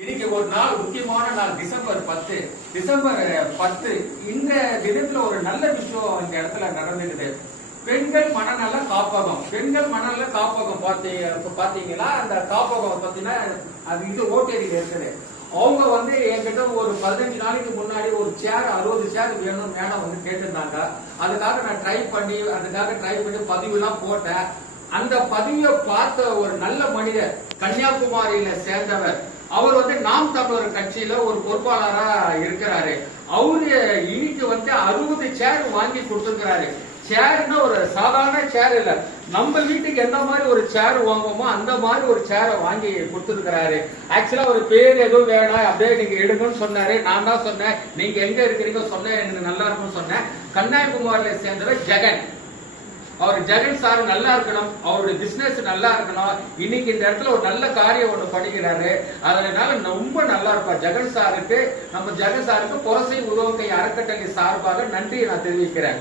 இன்னைக்கு ஒரு நாள் முக்கியமான நாள் டிசம்பர் 10 இந்த தினத்துல ஒரு நல்ல விஷயம் இந்த இடத்துல நடந்துக்குது. பெண்கள் மனநல காப்பகம். பெண்கள் மனநல காப்பகம் பாத்தீங்களா? அந்த காப்பகம் பாத்தீங்கன்னா அது இது ஓட்டேரியில இருக்குது. அவங்க என்கிட்ட ஒரு 15 நாளைக்கு முன்னாடி ஒரு சேர் 60 சேர் வேணும் மேடம் கேட்டிருந்தாங்க. அதுக்காக நான் ட்ரை பண்ணி பதிவு எல்லாம் போட்டேன். அந்த பதிவை பார்த்த ஒரு நல்ல மனிதர், கன்னியாகுமரியில சேர்ந்தவர், அவர் நாம் தமிழர் கட்சியில ஒரு பொறுப்பாளரா இருக்கிறாரு. அவரு இன்னைக்கு 60 சேர் வாங்கி கொடுத்திருக்கிறாரு. சேர்னா ஒரு சாதாரண சேர் இல்ல, நம்ம வீட்டுக்கு எந்த மாதிரி ஒரு சேர் வாங்குவோமோ அந்த மாதிரி ஒரு சேரை வாங்கி கொடுத்திருக்கிறாரு. ஆக்சுவலா ஒரு பேர் எதுவும் வேணாம், அப்படியே நீங்க எடுங்கன்னு சொன்னாரு. நான் தான் சொன்னேன், நீங்க எங்க இருக்கிறீங்க சொன்ன எனக்கு நல்லா இருக்கும்னு சொன்னேன். கன்னியாகுமரியில சேர்ந்தவர் ஜெகன். அவர் ஜெகன் சார் நல்லா இருக்கணும், அவருடைய பிசினஸ் நல்லா இருக்கணும். இன்னைக்கு இந்த இடத்துல ஒரு நல்ல காரியம் ஒண்ணு படிக்கிறாரு. அதனால ரொம்ப நல்லா இருப்பார் ஜெகன் சாருக்கு. நம்ம ஜெகன் சாருக்கு புரசை உதவுகை அறக்கட்டளை சார்பாக நன்றியை நான் தெரிவிக்கிறேன்.